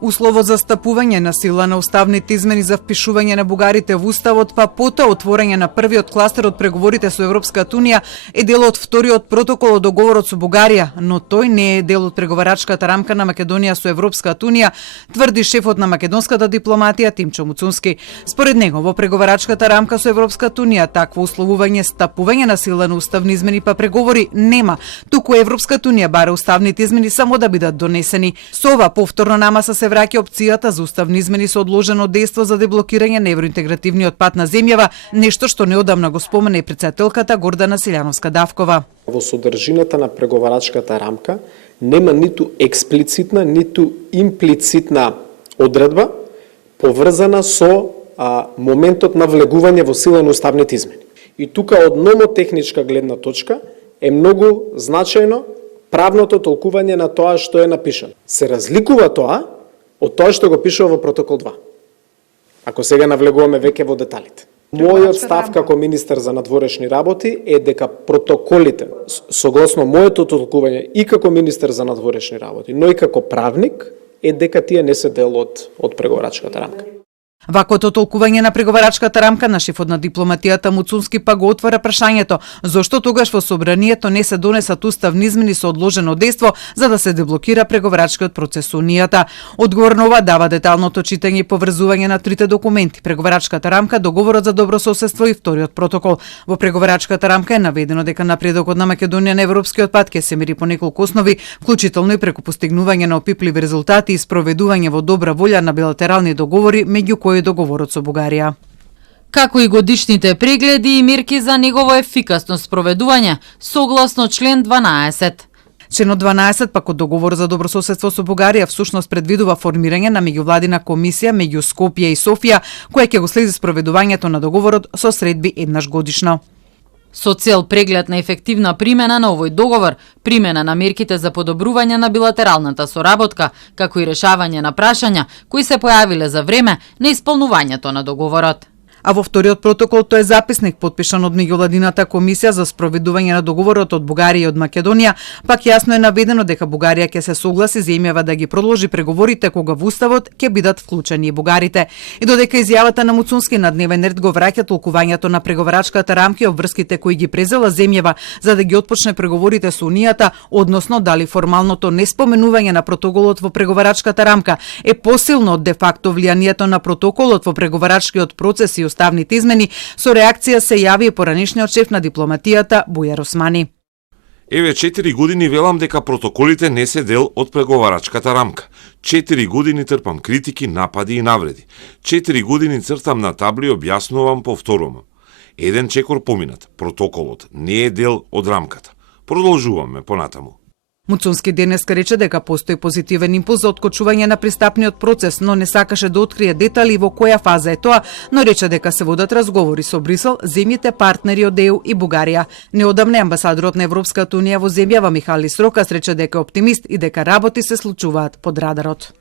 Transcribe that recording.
Условот за стапување на сила на уставните измени за впишување на бугарите во уставот, па потоа отворање на првиот кластер од преговорите со Европската унија е дел од вториот протокол од договорот со Бугарија, но тој не е дел од преговарачката рамка на Македонија со Европската унија, тврди шефот на македонската дипломатија Тимчо Муцунски. Според него, во преговарачката рамка со Европската унија такво условување стапување на сила на уставни измени па преговори нема, туку Европската унија бара уставните измени само да бидат донесени. Со ова повторно намаса се враќа опцијата за уставни измени со одложено дејство за деблокирање на евроинтегративниот пат на земјава, нешто што неодамна го спомена и претседателката Гордана Силјановска-Давкова. Во содржината на преговарачката рамка нема ниту експлицитна, ниту имплицитна одредба поврзана со моментот на влегување во сила на уставните измени. И тука од номотехничка гледна точка е многу значајно правното толкување на тоа што е напишано. Се разликува тоа од тоа што го пишува во протокол 2. Ако сега навлегуваме веќе во деталите. Мојот став како министер за надворешни работи е дека протоколите, согласно моето толкување и како министер за надворешни работи, но и како правник, е дека тие не се дел од преговарачката рамка. Ваквото толкување на преговарачката рамка на шефот на дипломатијата Муцунски па го отвара прашањето зошто тогаш во собранието не се донесат уставни измени со одложено дејство за да се деблокира преговарачкиот процес со унијата. Одговор на ова дава деталното читање и поврзување на трите документи: преговарачката рамка, договорот за добрососедство и вториот протокол. Во преговарачката рамка е наведено дека напредокот на Македонија на европскиот пат ќе се мери по неколку основи, вклучително и преку постигнување на опипливи резултати и спроведување во добра волја на билатерални договори, меѓу кои договорот со Бугарија. Како и годишните прегледи и мерки за негово ефикасно спроведување, согласно член 12. Членот 12 пак од договорот за добрососедство со Бугарија всушност предвидува формирање на меѓувладина комисија меѓу Скопје и Софија, која ќе го следи спроведувањето на договорот со средби еднаш годишно. Со цел преглед на ефективна примена на овој договор, примена на мерките за подобрување на билатералната соработка, како и решавање на прашања кои се појавиле за време на исполнувањето на договорот. А во вториот протокол тој е записник подпишан од меѓувладината комисија за спроведување на договорот од Бугарија и од Македонија, пак јасно е наведено дека Бугарија ќе се согласи земјава да ги продолжи преговорите кога во уставот ќе бидат вклучени и бугарите. И додека изјавата на Муцунски на дневен ред го враќа толкувањето на преговарачката рамка и обврските кои ги презела земјава за да ги отпочне преговорите со унијата, односно дали формалното неспоменување на протоколот во преговарачката рамка е посилно од де факто влијанието на протоколот во преговарачкиот процес и уставните измени, со реакција се јави и поранешниот шеф на дипломатијата Бујар Османи. Еве 4 години велам дека протоколите не се дел од преговарачката рамка. 4 години трпам критики, напади и навреди. 4 години цртам на табли и објаснувам, повторувам. Еден чекор поминат, протоколот не е дел од рамката. Продолжуваме понатаму. Муцунски денеска рече дека постои позитивен импулс за откочување на пристапниот процес, но не сакаше да открие детали во која фаза е тоа, но рече дека се водат разговори со Брисел, земјите партнери од ЕУ и Бугарија. Неодамна амбасадорот на Европската унија во земјава Михалис Рокас рече дека е оптимист и дека работи се случуваат под радарот.